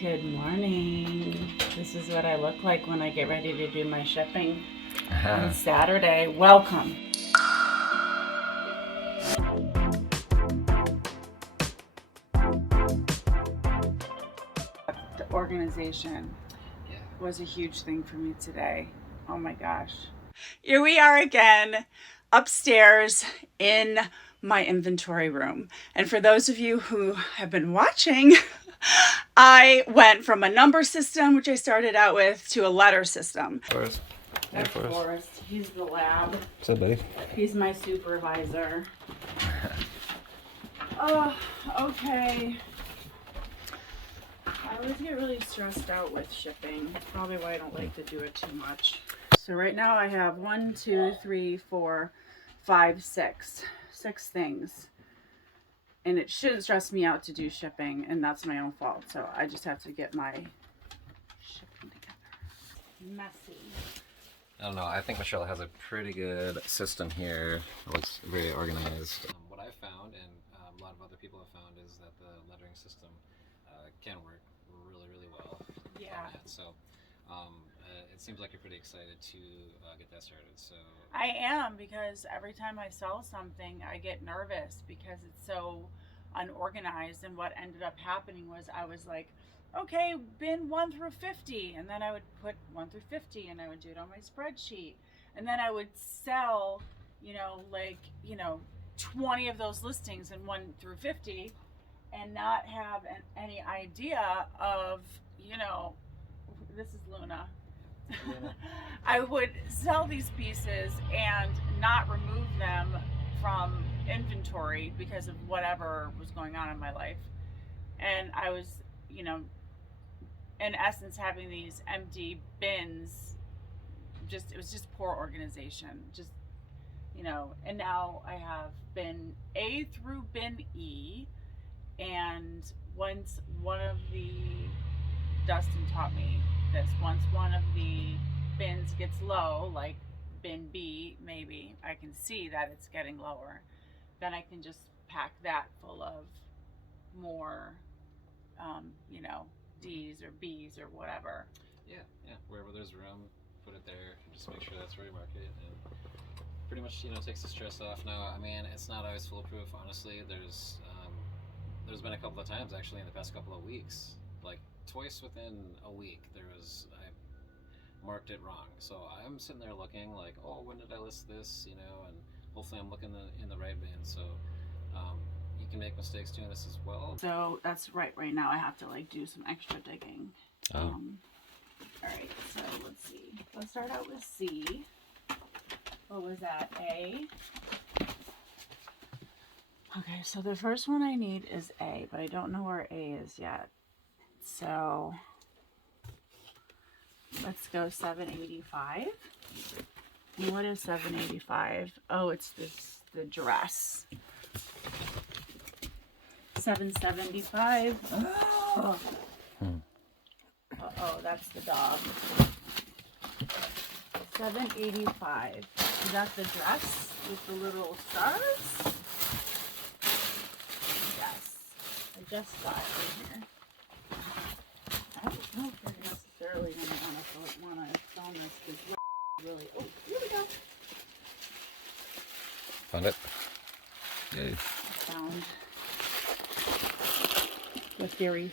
Good morning. This is what I look like when I get ready to do my shipping on Saturday. Welcome. The organization was a huge thing for me today. Oh my gosh. Here we are again, upstairs in my inventory room. And for those of you who have been watching, I went from a number system, which I started out with, to a letter system. Forrest. Hey, That's Forrest. He's the lab. What's up, buddy? He's my supervisor. Oh, okay. I always get really stressed out with shipping. That's probably why I don't like to do it too much. So right now I have 1, 2, 3, 4, 5, 6 things. And it shouldn't stress me out to do shipping, and that's my own fault. So I just have to get my shipping together. Messy. I don't know. I think Michelle has a pretty good system here. It looks very organized. What I've found, and a lot of other people have found, is that the lettering system can work really, really well. Yeah. So it seems like you're pretty excited to get that started. So I am, because every time I sell something, I get nervous because it's so unorganized. And what ended up happening was I was like, okay, bin 1 through 50. And then I would put 1 through 50 and I would do it on my spreadsheet. And then I would sell, 20 of those listings in 1 through 50 and not have any idea of, this is Luna. I would sell these pieces and not remove them from inventory because of whatever was going on in my life. And I was, in essence, having these empty bins. It was just poor organization. And now I have bin A through bin E. And once one of the, Dustin taught me this, once one of the bins gets low, like bin B, maybe, I can see that it's getting lower, then I can just pack that full of more, D's or B's or whatever. yeah, wherever there's room, put it there. Just make sure that's where you mark it, and pretty much takes the stress off. Now, I mean, it's not always foolproof. Honestly, there's been a couple of times actually in the past couple of weeks, like twice within a week, I marked it wrong. So I'm sitting there looking like, oh, when did I list this? And hopefully I'm looking in the right bin. So you can make mistakes doing this as well. So that's right now I have to do some extra digging. All right, so let's see. Let's start out with C. What was that? A. Okay, so the first one I need is A, but I don't know where A is yet. So let's go 785. And what is 785? Oh, it's the dress. 775. Oh. Uh-oh, that's the dog. 785. Is that the dress with the little stars? Yes. I just got it right here. I don't know if they're necessarily going to want to film this because really. Oh, here we go. Found it. Yay. I found the theory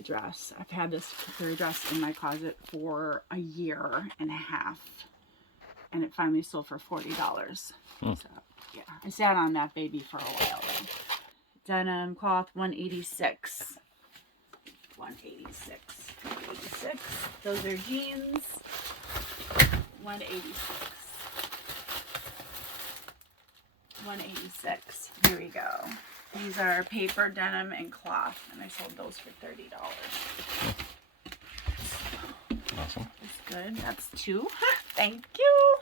dress. I've had this theory dress in my closet for a year and a half, and it finally sold for $40. So yeah, I sat on that baby for a while. Denim cloth 186. 186. Those are jeans. 186. 186. Here we go. These are paper, denim, and cloth, and I sold those for $30. Awesome. That's good. That's 2. Thank you.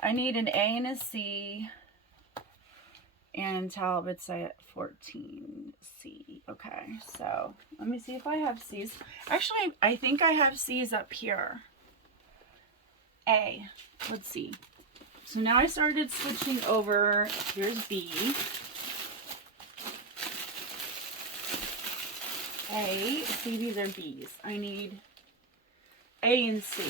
I need an A and a C. And Talbot's at 14C. Okay, so let me see if I have C's. Actually, I think I have C's up here. A. Let's see. So now I started switching over. Here's B. A. See, these are B's. I need A and C.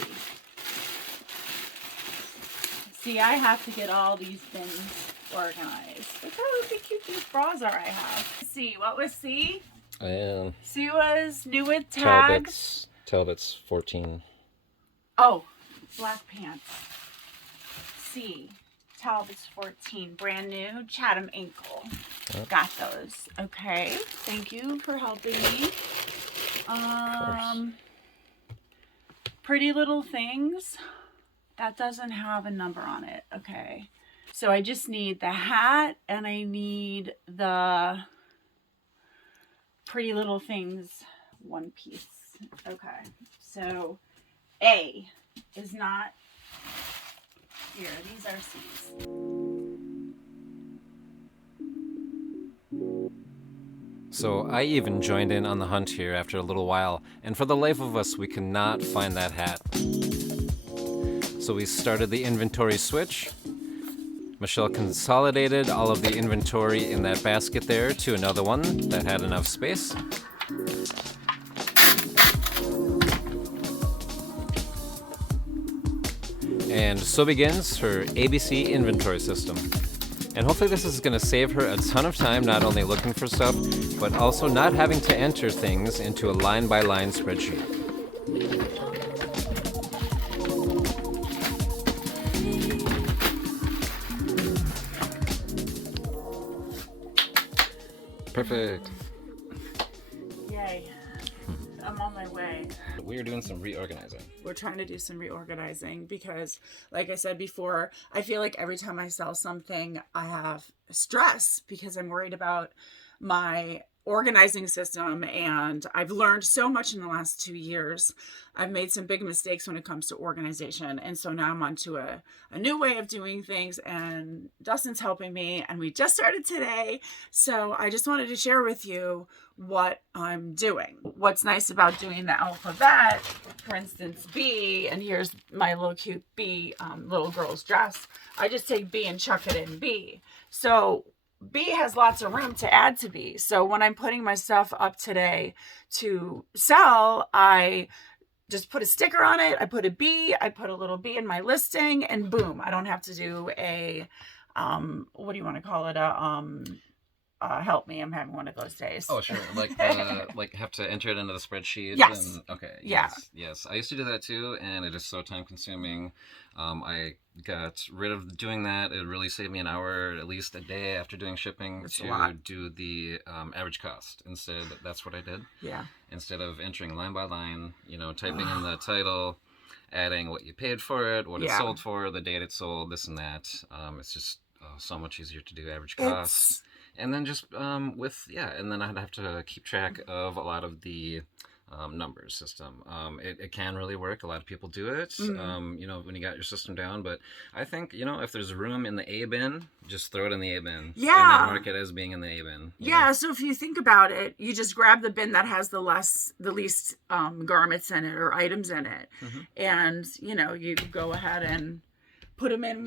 See, I have to get all these bins organized. Look how cute these bras are I have. C. What was C? C was new with tags. Talbot's 14. Oh, black pants. C. Talbot's 14. Brand new. Chatham ankle. Yep. Got those. Okay. Thank you for helping me. Pretty Little Things. That doesn't have a number on it. Okay. So I just need the hat and I need the Pretty Little Things one piece. Okay. So A is not here. These are C's. So I even joined in on the hunt here after a little while, and for the life of us, we could not find that hat. So we started the inventory switch. Michelle consolidated all of the inventory in that basket there to another one that had enough space. And so begins her ABC inventory system. And hopefully this is going to save her a ton of time, not only looking for stuff, but also not having to enter things into a line-by-line spreadsheet. Perfect. Yay. I'm on my way. We are doing some reorganizing. We're trying to do some reorganizing because, like I said before, I feel like every time I sell something, I have stress because I'm worried about my organizing system, and I've learned so much in the last 2 years. I've made some big mistakes when it comes to organization, and so now I'm onto a new way of doing things, and Dustin's helping me, and we just started today, so I just wanted to share with you what I'm doing. What's nice about doing the alphabet, for instance, B, and here's my little cute B little girl's dress. I just take B and chuck it in B. So B has lots of room to add to B. So when I'm putting my stuff up today to sell, I just put a sticker on it. I put a B, I put a little B in my listing, and boom, I don't have to do a, what do you want to call it? Help me, I'm having one of those days. Oh, sure. Like have to enter it into the spreadsheet. Yes. And, okay. Yeah. Yes. I used to do that too, and it is so time consuming. I got rid of doing that. It really saved me an hour, at least a day after doing shipping, to do the average cost. Instead, that's what I did. Yeah. Instead of entering line by line, typing in the title, adding what you paid for it, what it sold for, the date it sold, this and that. It's just so much easier to do average costs. And then just and then I'd have to keep track of a lot of the numbers system. It can really work. A lot of people do it, when you got your system down. But I think, if there's room in the A bin, just throw it in the A bin. Yeah. And then mark it as being in the A bin. Yeah, so if you think about it, you just grab the bin that has the least garments in it or items in it. Mm-hmm. And, you go ahead and put them in,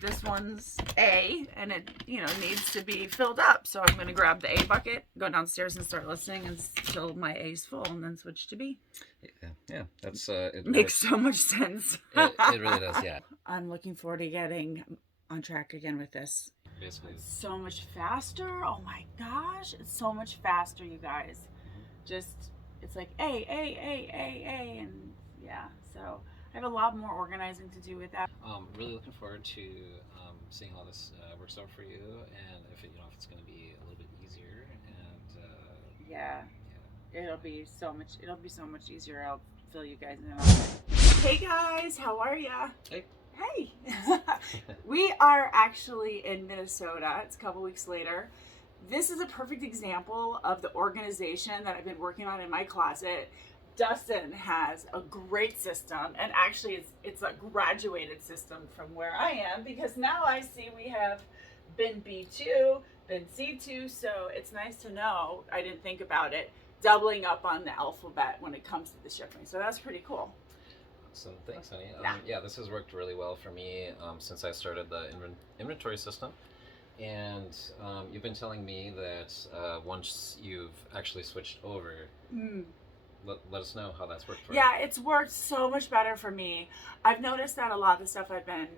this one's A, and it, needs to be filled up. So I'm going to grab the A bucket, go downstairs and start listing until my A's full, and then switch to B. Yeah, that's it makes so much sense. It really does, yeah. I'm looking forward to getting on track again with this. Basically. It's so much faster. Oh my gosh, it's so much faster, you guys. It's like A, and yeah, so I have a lot more organizing to do with that. Really looking forward to seeing how this works out for you, and if it's going to be a little bit easier. And it'll be so much easier. I'll fill you guys in on it. Hey guys, how are ya? Hey. We are actually in Minnesota. It's a couple weeks later. This is a perfect example of the organization that I've been working on in my closet. Dustin has a great system, and actually it's a graduated system from where I am, because now I see we have bin B2, bin C2, so it's nice to know, I didn't think about it, doubling up on the alphabet when it comes to the shipping. So that's pretty cool. So thanks, honey. This has worked really well for me since I started the inventory system. And you've been telling me that once you've actually switched over, let us know how that's worked for you. Yeah, it's worked so much better for me. I've noticed that a lot of the stuff I've been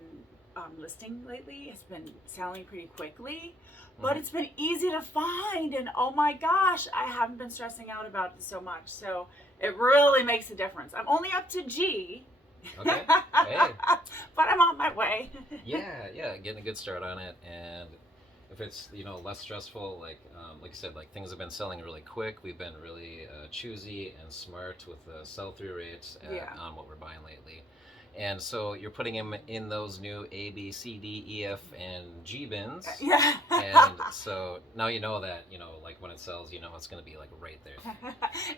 listing lately has been selling pretty quickly, but it's been easy to find, and oh my gosh, I haven't been stressing out about it so much. So it really makes a difference. I'm only up to G. Okay. Hey. But I'm on my way. Yeah, getting a good start on it, and if it's less stressful, like you said, like things have been selling really quick. We've been really choosy and smart with the sell-through rates on what we're buying lately. And so you're putting them in those new A, B, C, D, E, F, and G bins. Yeah. And so now you know that, like when it sells, it's going to be like right there.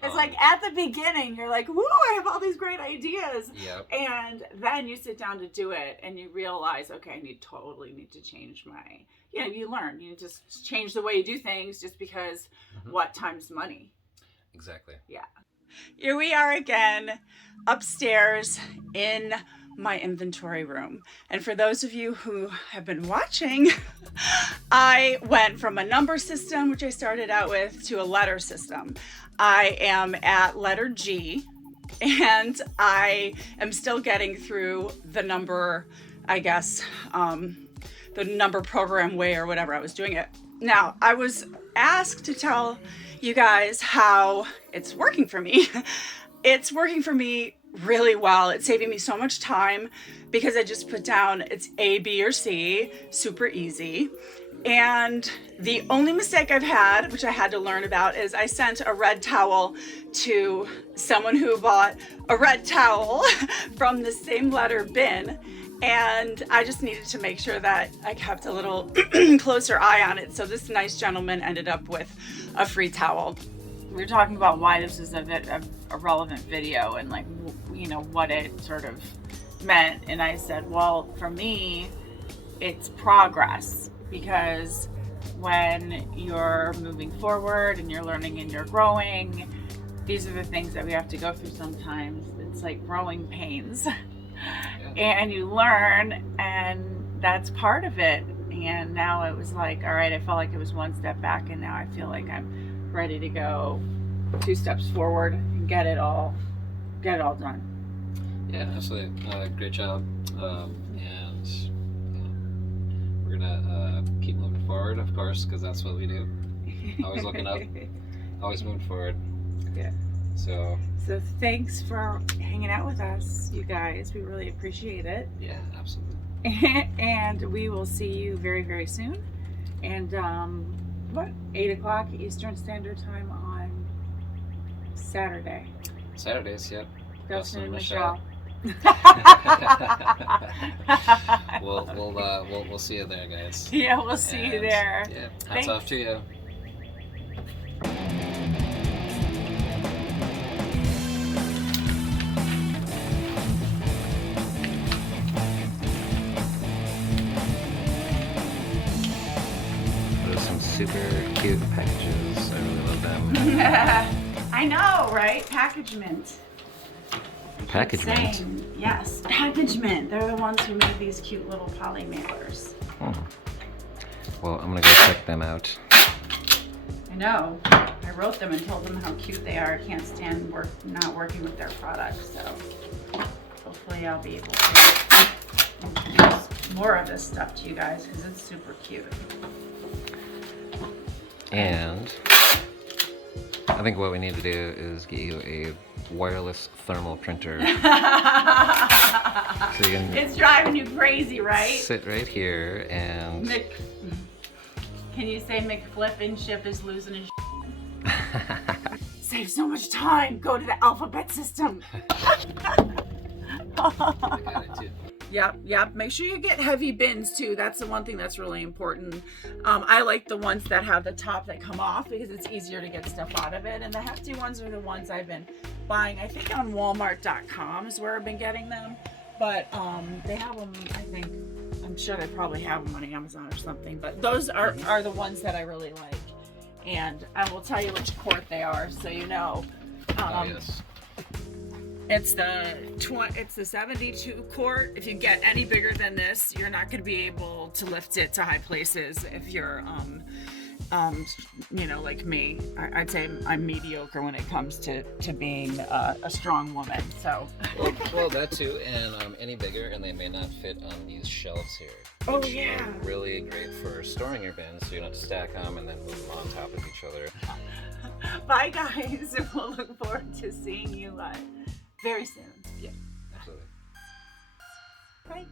It's like at the beginning, you're like, woo, I have all these great ideas. Yep. And then you sit down to do it and you realize, okay, I totally need to change my, you learn. You just change the way you do things just because what time's money. Exactly. Yeah. Here we are again upstairs in my inventory room. And for those of you who have been watching, I went from a number system, which I started out with, to a letter system. I am at letter G, and I am still getting through the number, I guess, the number program way or whatever I was doing it. Now, I was asked to tell you guys how it's working for me. It's working for me really well. It's saving me so much time because I just put down it's A, B, or C, super easy. And the only mistake I've had, which I had to learn about, is I sent a red towel to someone who bought a red towel from the same letter bin. And I just needed to make sure that I kept a little closer eye on it. So this nice gentleman ended up with a free towel. We were talking about why this is a relevant video and like, what it sort of meant. And I said, well, for me, it's progress, because when you're moving forward and you're learning and you're growing, these are the things that we have to go through sometimes. It's like growing pains. And you learn, and that's part of it. And now it was like, all right, I felt like it was one step back, and now I feel like I'm ready to go 2 steps forward and get it all done. Yeah, absolutely. Great job. And we're gonna keep moving forward, of course, because that's what we do. Always looking up, always moving forward. Yeah. So thanks for hanging out with us, you guys. We really appreciate it. Yeah, absolutely. And we will see you very, very soon. And 8 o'clock Eastern Standard Time on Saturday. Saturdays, yep. Dustin and Michelle. We'll see you there, guys. Yeah, we'll see you there. Yeah, hats off to you. Super cute packages. I really love them. I know, right? Packagement. Packagement? Yes, Packagement. They're the ones who made these cute little poly mailers. Well, I'm gonna go check them out. I know. I wrote them and told them how cute they are. I can't stand not working with their products, so hopefully I'll be able to introduce more of this stuff to you guys because it's super cute. And I think what we need to do is get you a wireless thermal printer. So you can it's driving you crazy, right? Sit right here and... Can you say McFlippin ship is losing his Save so much time. Go to the alphabet system. I got it too. Yep. Make sure you get heavy bins too. That's the one thing that's really important. I like the ones that have the top that come off because it's easier to get stuff out of it. And the hefty ones are the ones I've been buying. I think on Walmart.com is where I've been getting them. But they have them, I'm sure they probably have them on Amazon or something. But those are the ones that I really like. And I will tell you which quart they are so you know. Oh, yes. It's the 72 quart. If you get any bigger than this, you're not going to be able to lift it to high places if you're you know, like me. I'd say I'm mediocre when it comes to being a strong woman. So well, that too, and any bigger, and they may not fit on these shelves here. Oh, Which yeah. are really great for storing your bins, so you don't have to stack them and then move them on top of each other. Bye, guys. We'll look forward to seeing you very soon. Yeah, absolutely. Bye.